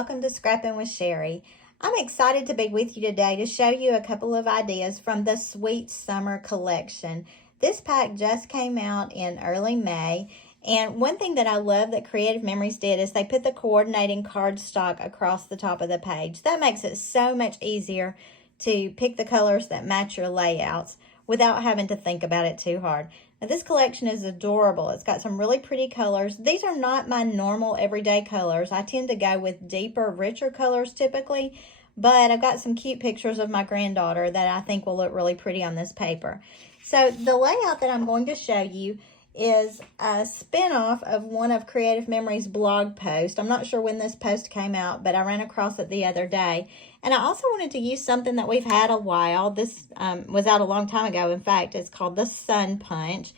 welcome to Scrappin with Sheri. I'm excited to be with you today to show you a couple of ideas from the Sweet Summer collection. This pack just came out in early May, and one thing that I love that Creative Memories did is they put the coordinating cardstock across the top of the page. That makes it so much easier to pick the colors that match your layouts without having to think about it too hard. Now, this collection is adorable. It's got some really pretty colors. These are not my normal everyday colors. I tend to go with deeper, richer colors typically, but I've got some cute pictures of my granddaughter that I think will look really pretty on this paper. So the layout that I'm going to show you is a spin-off of one of Creative Memories' blog posts. I'm not sure when this post came out, but I ran across it the other day. And I also wanted to use something that we've had a while. This was out a long time ago. In fact, it's called the Sun Punch.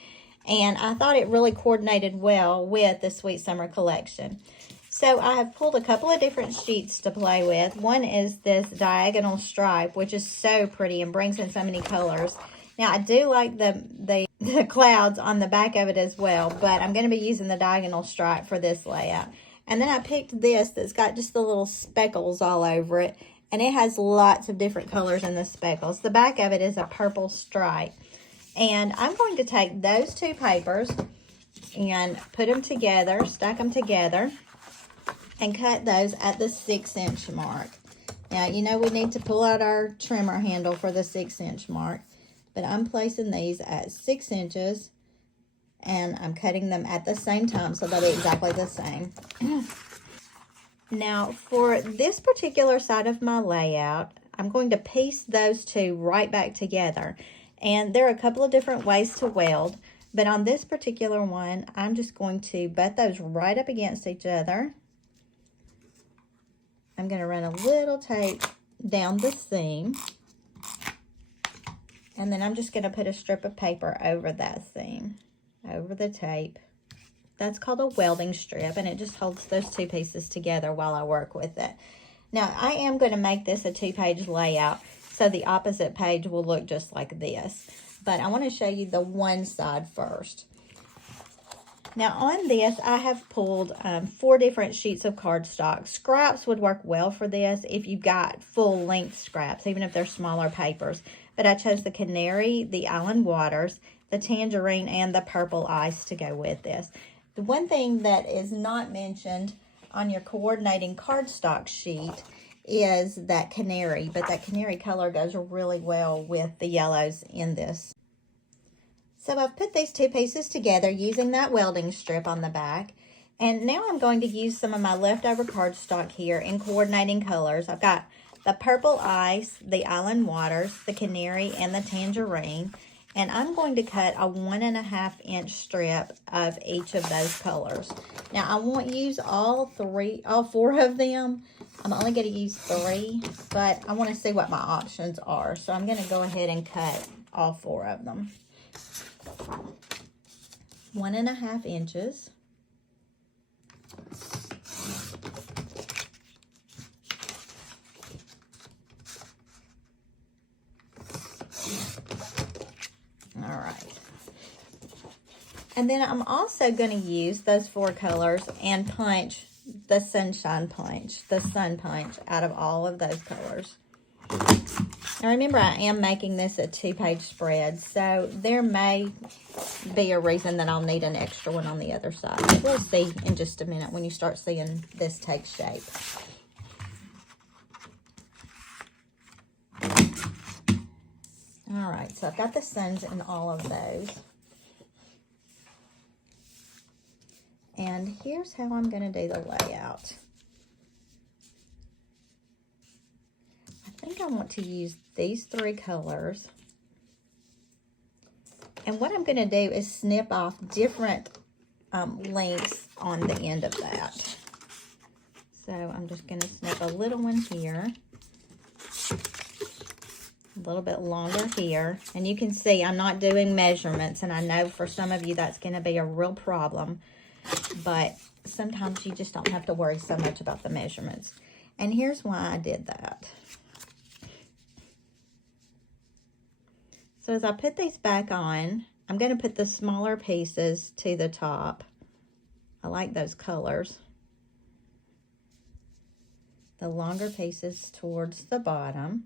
And I thought it really coordinated well with the Sweet Summer collection. So I have pulled a couple of different sheets to play with. One is this diagonal stripe, which is so pretty and brings in so many colors. Now, I do like the clouds on the back of it as well, but I'm going to be using the diagonal stripe for this layout. And then I picked this that's got just the little speckles all over it, and it has lots of different colors in the speckles. The back of it is a purple stripe. And I'm going to take those two papers and put them together, stack them together, and cut those at the 6-inch mark. Now, you know we need to pull out our trimmer handle for the 6-inch mark. But I'm placing these at 6 inches, and I'm cutting them at the same time, so they'll be exactly the same. Now, for this particular side of my layout, I'm going to piece those two right back together. And there are a couple of different ways to weld, but on this particular one, I'm just going to butt those right up against each other. I'm going to run a little tape down the seam. And then I'm just going to put a strip of paper over that seam, over the tape. That's called a welding strip, and it just holds those two pieces together while I work with it. Now, I am going to make this a 2-page layout, so the opposite page will look just like this. But I want to show you the one side first. Now, on this, I have pulled 4 different sheets of cardstock. Scraps would work well for this if you've got full-length scraps, even if they're smaller papers. But I chose the Canary, the Island Waters, the Tangerine, and the Purple Ice to go with this. The one thing that is not mentioned on your coordinating cardstock sheet is that Canary, but that Canary color goes really well with the yellows in this. So I've put these two pieces together using that welding strip on the back. And now I'm going to use some of my leftover cardstock here in coordinating colors. I've got the Purple Ice, the Island Waters, the Canary, and the Tangerine. And I'm going to cut a 1.5-inch strip of each of those colors. Now, I won't use all 4 of them. I'm only going to use 3, but I want to see what my options are. So I'm going to go ahead and cut all 4 of them. 1.5 inches. All right. And then I'm also going to use those 4 colors and punch the Sunshine Punch, the Sun Punch, out of all of those colors. Now remember, I am making this a 2-page spread, so there may be a reason that I'll need an extra one on the other side. But we'll see in just a minute when you start seeing this take shape. All right, so I've got the suns in all of those. And here's how I'm going to do the layout. I think I want to use these 3 colors. And what I'm going to do is snip off different lengths on the end of that. So I'm just going to snip a little one here. A little bit longer here. And you can see I'm not doing measurements. And I know for some of you that's going to be a real problem. But sometimes you just don't have to worry so much about the measurements. And here's why I did that. So as I put these back on, I'm going to put the smaller pieces to the top. I like those colors. the longer pieces towards the bottom.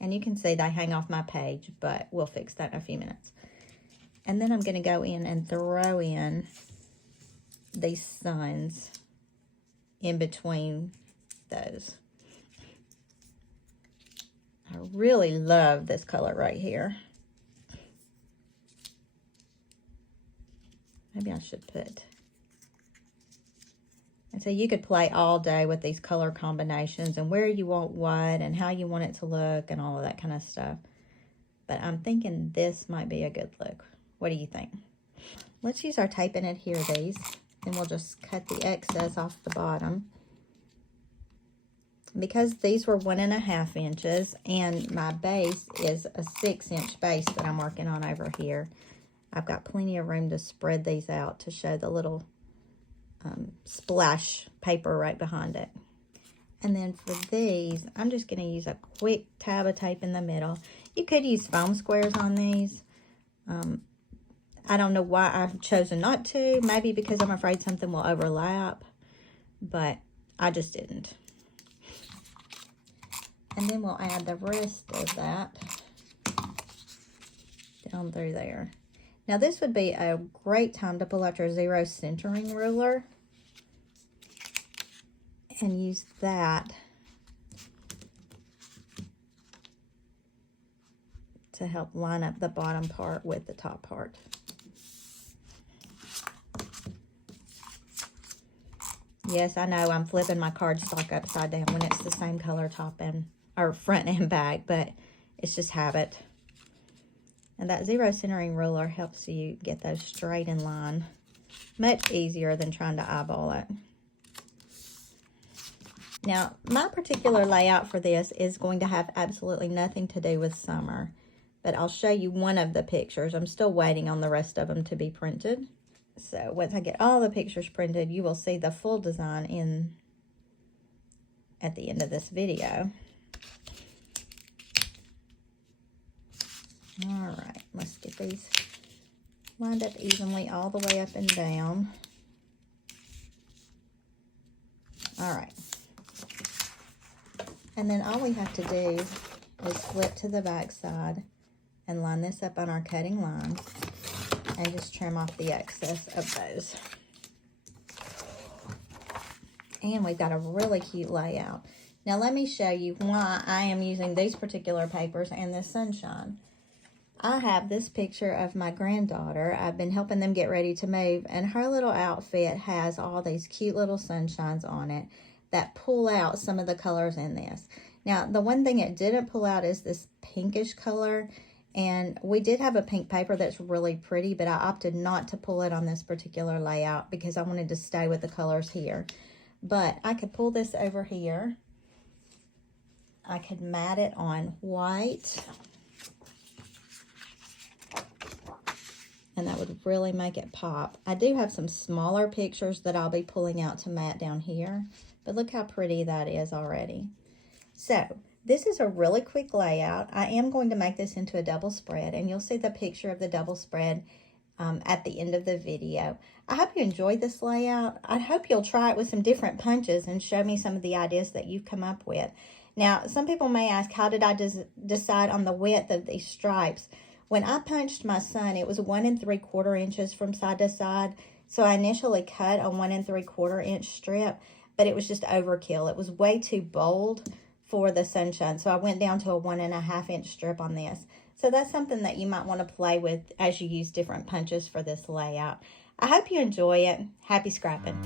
And you can see they hang off my page, but we'll fix that in a few minutes. And then I'm going to go in and throw in these suns in between those. I really love this color right here. Maybe I should put... And so you could play all day with these color combinations and where you want what and how you want it to look and all of that kind of stuff. But I'm thinking this might be a good look. What do you think? Let's use our tape and adhere these, and we'll just cut the excess off the bottom. Because these were 1.5 inches and my base is a 6-inch base that I'm working on over here, I've got plenty of room to spread these out to show the little splash paper right behind it. And then for these, I'm just going to use a quick tab of tape in the middle. You could use foam squares on these. I don't know why I've chosen not to. Maybe because I'm afraid something will overlap, but I just didn't. And then we'll add the rest of that down through there. Now this would be a great time to pull out your 0 centering ruler and use that to help line up the bottom part with the top part. Yes, I know I'm flipping my cardstock upside down when it's the same color top and or front and back, but it's just habit. And that 0 centering ruler helps you get those straight in line. Much easier than trying to eyeball it. Now, my particular layout for this is going to have absolutely nothing to do with summer. But I'll show you one of the pictures. I'm still waiting on the rest of them to be printed. So once I get all the pictures printed, you will see the full design at the end of this video. All right, let's get these lined up evenly all the way up and down. All right. And then all we have to do is flip to the back side and line this up on our cutting line and just trim off the excess of those. And we've got a really cute layout. Now let me show you why I am using these particular papers and this sunshine. I have this picture of my granddaughter. I've been helping them get ready to move, and her little outfit has all these cute little sunshines on it that pull out some of the colors in this. Now, the one thing it didn't pull out is this pinkish color, and we did have a pink paper that's really pretty, but I opted not to pull it on this particular layout because I wanted to stay with the colors here. But I could pull this over here. I could mat it on white. And that would really make it pop. I do have some smaller pictures that I'll be pulling out to mat down here. But look how pretty that is already. So, this is a really quick layout. I am going to make this into a double spread. And you'll see the picture of the double spread at the end of the video. I hope you enjoyed this layout. I hope you'll try it with some different punches and show me some of the ideas that you've come up with. Now, some people may ask, how did I decide on the width of these stripes? When I punched my sun, it was 1 3/4 inches from side to side. So I initially cut a 1 3/4 inch strip, but it was just overkill. It was way too bold for the sunshine. So I went down to a 1.5 inch strip on this. So that's something that you might want to play with as you use different punches for this layout. I hope you enjoy it. Happy scrapping.